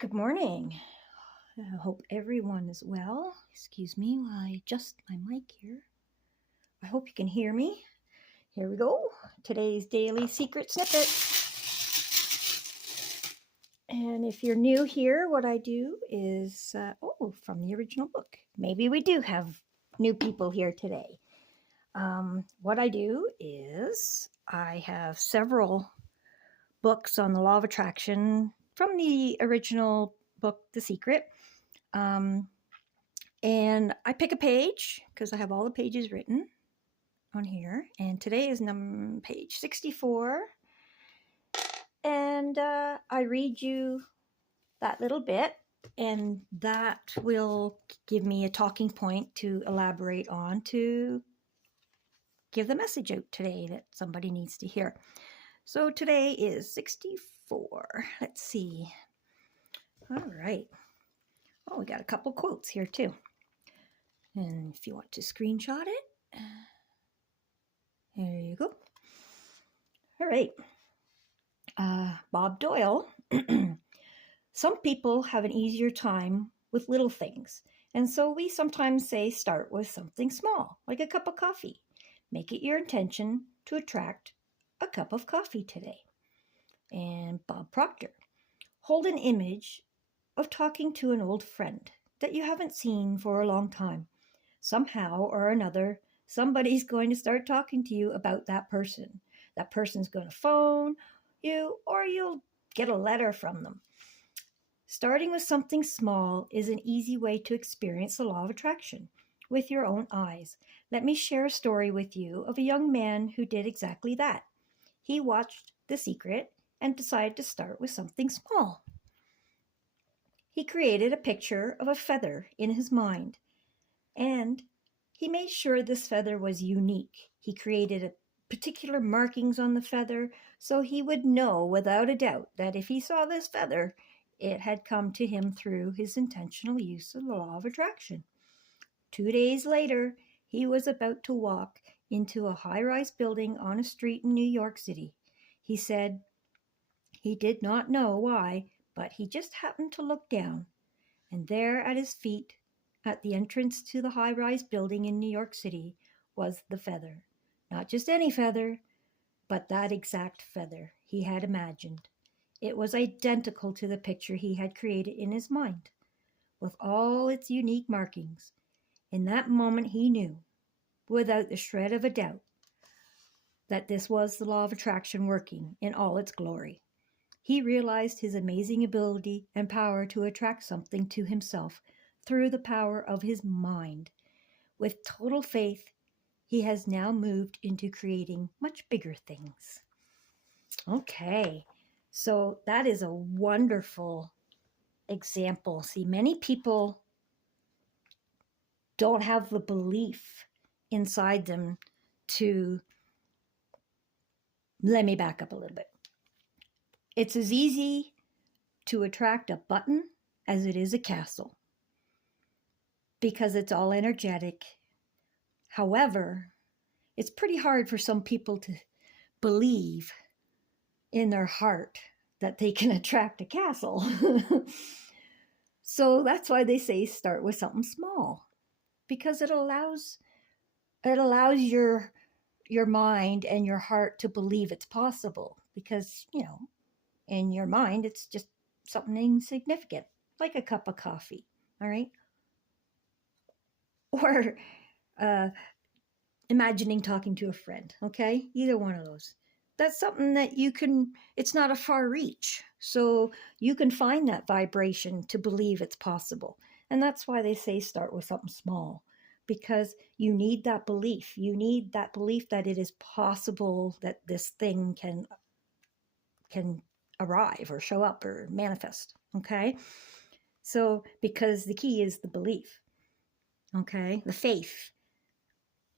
Good morning. I hope everyone is well. Excuse me while I adjust my mic here. I hope you can hear me. Here we go. Today's daily secret snippet. And if you're new here, what I do is, from the original book. Maybe we do have new people here today. What I do is I have several books on the law of attraction from the original book, The Secret. And I pick a page because I have all the pages written on here. And today is page 64. And I read you that little bit, and that will give me a talking point to elaborate on to give the message out today that somebody needs to hear. So today is 64. Let's see. All right. Oh, we got a couple quotes here too. And if you want to screenshot it, there you go. All right. Bob Doyle. Some people have an easier time with little things. And so we sometimes say start with something small, like a cup of coffee. Make it your intention to attract a cup of coffee today. And Bob Proctor. Hold an image of talking to an old friend that you haven't seen for a long time. Somehow or another, somebody's going to start talking to you about that person. That person's going to phone you, or you'll get a letter from them. Starting with something small is an easy way to experience the law of attraction with your own eyes. Let me share a story with you of a young man who did exactly that. He watched The Secret and decided to start with something small. He created a picture of a feather in his mind, and he made sure this feather was unique. He created particular markings on the feather so he would know without a doubt that if he saw this feather, it had come to him through his intentional use of the law of attraction. 2 days later, he was about to walk into a high-rise building on a street in New York City. He said he did not know why, but he just happened to look down, and there at his feet, at the entrance to the high-rise building in New York City, was the feather. Not just any feather, but that exact feather he had imagined. It was identical to the picture he had created in his mind, with all its unique markings. In that moment he knew, without the shred of a doubt, that this was the law of attraction working in all its glory. He realized his amazing ability and power to attract something to himself through the power of his mind. With total faith, he has now moved into creating much bigger things. Okay, so that is a wonderful example. See, many people don't have the belief inside them to, let me back up a little bit. It's as easy to attract a button as it is a castle because it's all energetic. However, it's pretty hard for some people to believe in their heart that they can attract a castle. So that's why they say start with something small, because it allows your mind and your heart to believe it's possible, because in your mind it's just something insignificant, like a cup of coffee. All right. Or imagining talking to a friend. Okay, either one of those. That's something that it's not a far reach, so you can find that vibration to believe it's possible. And that's why they say start with something small, because you need that belief. You need that belief that it is possible that this thing can arrive or show up or manifest. Okay, so because the key is the belief. Okay, the faith.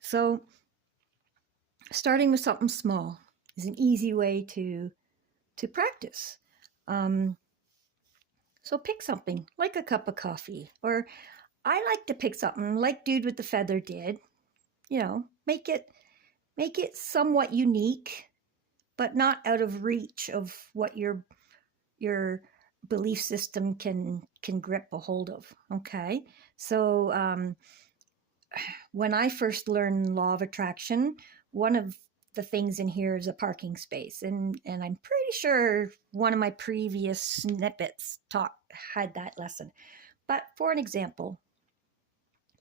So starting with something small is an easy way to practice. So pick something like a cup of coffee, or I like to pick something like Dude with the Feather did. Make it somewhat unique, but not out of reach of what your belief system can grip a hold of. Okay, so when I first learned law of attraction, one of the things in here is a parking space, and I'm pretty sure one of my previous snippets taught had that lesson. But for an example,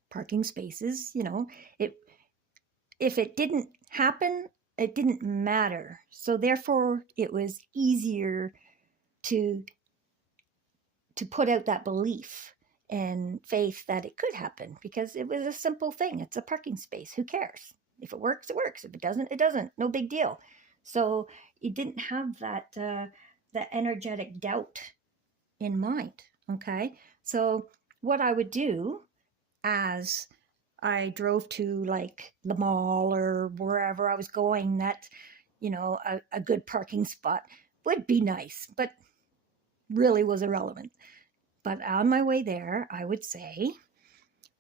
parking spaces, it if it didn't happen, it didn't matter. So therefore, it was easier to put out that belief and faith that it could happen because it was a simple thing. It's a parking space. Who cares? If it works, it works. If it doesn't, it doesn't. No big deal. So you didn't have that energetic doubt in mind. Okay. So what I would do as I drove to like the mall or wherever I was going, that a good parking spot would be nice, but really was irrelevant. But on my way there, I would say,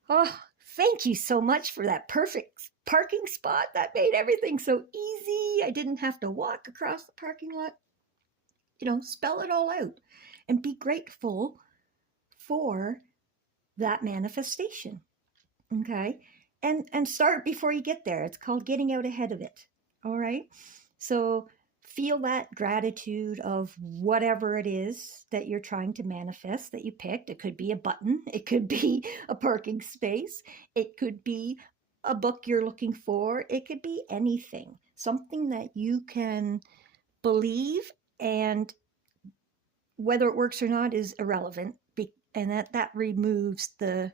"Oh, thank you so much for that perfect parking spot. That made everything so easy. I didn't have to walk across the parking lot." Spell it all out and be grateful for that manifestation. Okay. And start before you get there. It's called getting out ahead of it. All right. So feel that gratitude of whatever it is that you're trying to manifest that you picked. It could be a button, it could be a parking space, it could be a book you're looking for, it could be anything, something that you can believe, and whether it works or not is irrelevant. And that removes the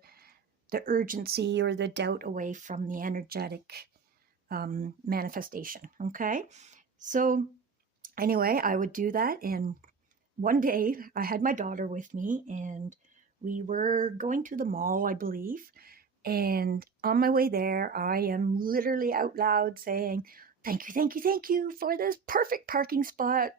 urgency or the doubt away from the energetic manifestation. Okay. So, anyway, I would do that. And one day I had my daughter with me and we were going to the mall, I believe. And on my way there, I am literally out loud saying, "Thank you, thank you, thank you for this perfect parking spot,"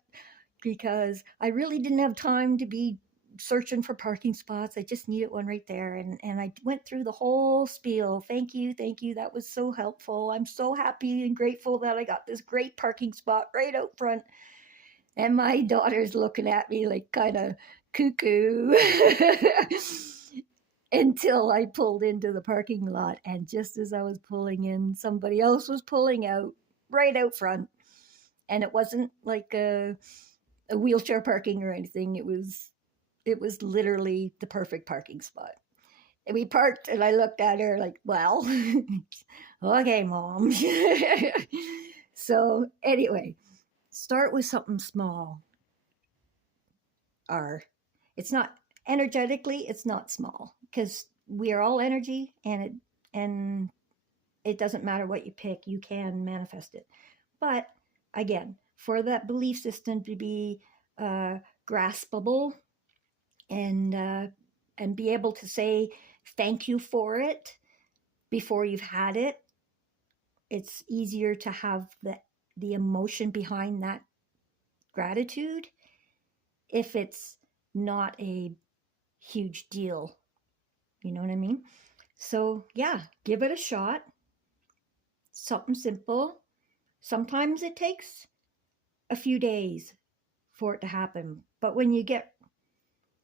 because I really didn't have time to be searching for parking spots. I just needed one right there. And I went through the whole spiel. Thank you, thank you. That was so helpful. I'm so happy and grateful that I got this great parking spot right out front. And my daughter's looking at me like kind of cuckoo until I pulled into the parking lot. And just as I was pulling in, somebody else was pulling out right out front. And it wasn't like a wheelchair parking or anything. It was literally the perfect parking spot. And we parked and I looked at her like, well, okay, mom. So anyway, start with something small. Or it's not energetically, it's not small because we are all energy, and it doesn't matter what you pick, you can manifest it. But again, for that belief system to be graspable and be able to say thank you for it before you've had it, it's easier to have the emotion behind that gratitude if it's not a huge deal. You know what I mean? So, yeah, give it a shot. Something simple. Sometimes it takes a few days for it to happen, but when you get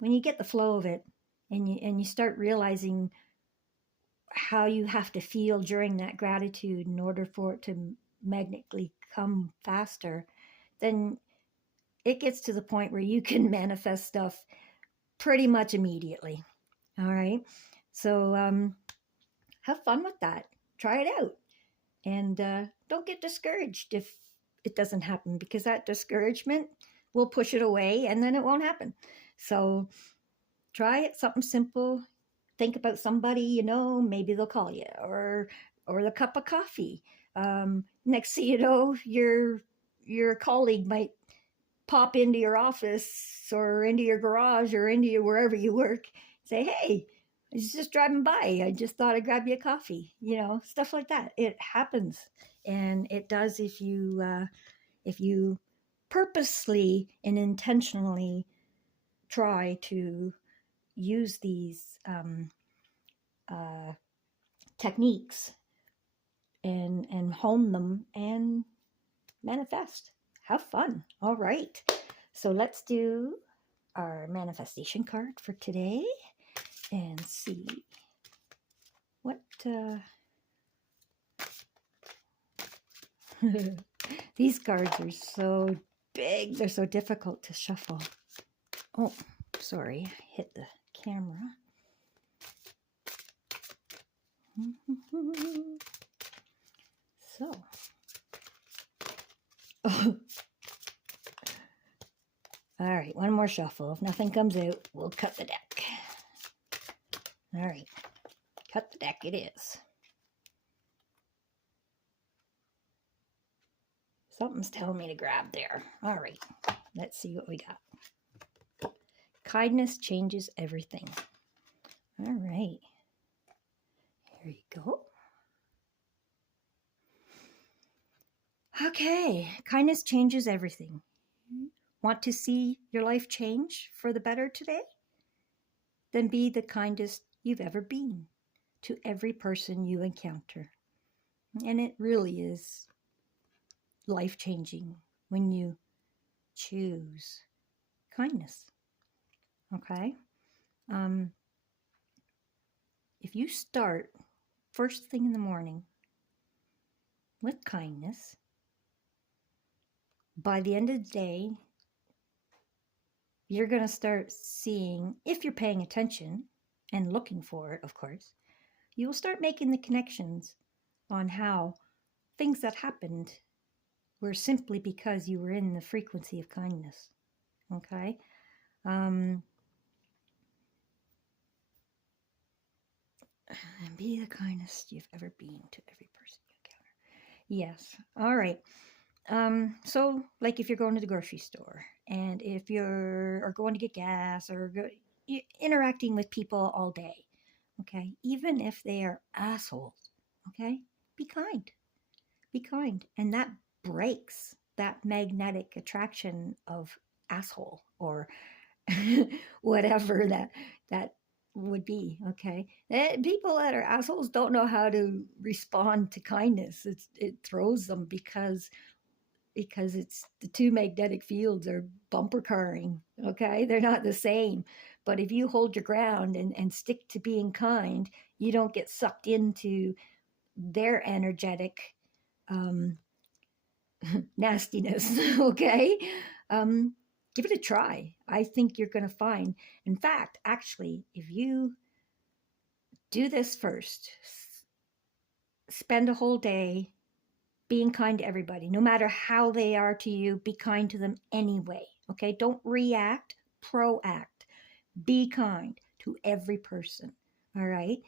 the flow of it, and you start realizing how you have to feel during that gratitude in order for it to magnetically come faster, then it gets to the point where you can manifest stuff pretty much immediately. All right. So have fun with that. Try it out. And don't get discouraged if it doesn't happen, because that discouragement will push it away and then it won't happen. So try it, something simple. Think about somebody, maybe they'll call you, or the cup of coffee. Next thing you know, your colleague might pop into your office or into your garage or into wherever you work. Say, "Hey, I was just driving by. I just thought I'd grab you a coffee." Stuff like that. It happens, and it does if you purposely and intentionally try to use these techniques and hone them and manifest. Have fun. All right. So let's do our manifestation card for today and see what these cards are so big, they're so difficult to shuffle. Oh, sorry, I hit the camera. So, oh. All right, one more shuffle. If nothing comes out, we'll cut the deck. All right, cut the deck it is. Something's telling me to grab there. All right, let's see what we got. Kindness changes everything. All right, here you go. Okay, kindness changes everything. Want to see your life change for the better today? Then be the kindest you've ever been to every person you encounter. And it really is life-changing when you choose kindness. Okay? If you start first thing in the morning with kindness, by the end of the day, you're going to start seeing, if you're paying attention and looking for it, of course, you will start making the connections on how things that happened were simply because you were in the frequency of kindness. Okay? And be the kindest you've ever been to every person you encounter. Yes. All right. So like if you're going to the grocery store and if you're going to get gas or interacting with people all day, okay, even if they are assholes, okay, be kind. Be kind. And that breaks that magnetic attraction of asshole or whatever that would be. Okay, people that are assholes don't know how to respond to kindness. It throws them because it's the two magnetic fields are bumper carring. Okay, they're not the same. But if you hold your ground and stick to being kind, you don't get sucked into their energetic nastiness. Okay, give it a try. I think you're going to find, in fact, actually, if you do this first, spend a whole day being kind to everybody, no matter how they are to you, be kind to them anyway. Okay, don't react, proact. Be kind to every person. All right,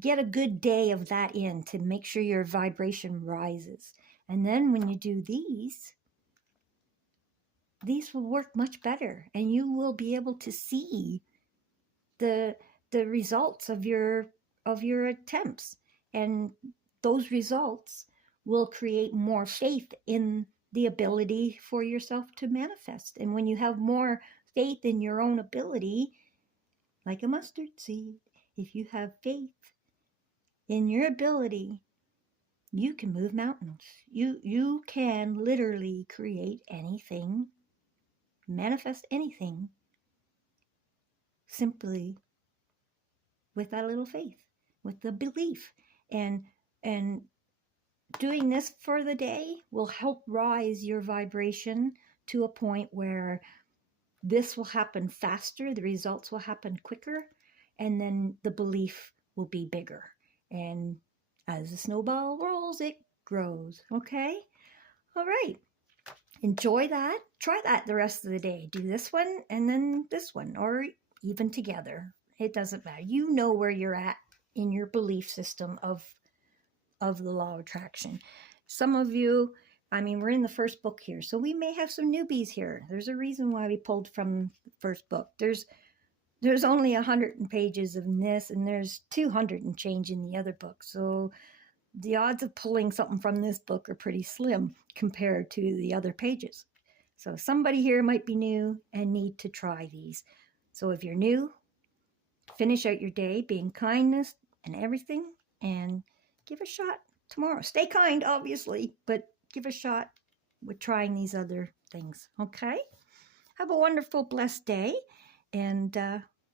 get a good day of that in to make sure your vibration rises. And then when you do these will work much better, and you will be able to see the results of your attempts, and those results will create more faith in the ability for yourself to manifest. And when you have more faith in your own ability, like a mustard seed, if you have faith in your ability, you can move mountains. You can literally create anything, manifest anything, simply with that little faith, with the belief. And doing this for the day will help rise your vibration to a point where this will happen faster, the results will happen quicker, and then the belief will be bigger. And as the snowball rolls, it grows. Okay? All right. Enjoy that. Try that the rest of the day. Do this one and then this one, or even together. It doesn't matter. You know where you're at in your belief system of the law of attraction. Some of you, I mean, we're in the first book here, so we may have some newbies here. There's a reason why we pulled from the first book. There's only 100 pages of this, and there's 200 and change in the other book. So the odds of pulling something from this book are pretty slim compared to the other pages. So somebody here might be new and need to try these. So if you're new, finish out your day being kindness and everything, and give a shot tomorrow. Stay kind, obviously, but give a shot with trying these other things. Okay? Have a wonderful, blessed day, and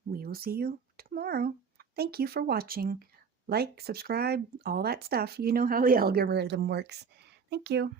we will see you tomorrow. Thank you for watching. Like, subscribe, all that stuff. You know how the algorithm works. Thank you.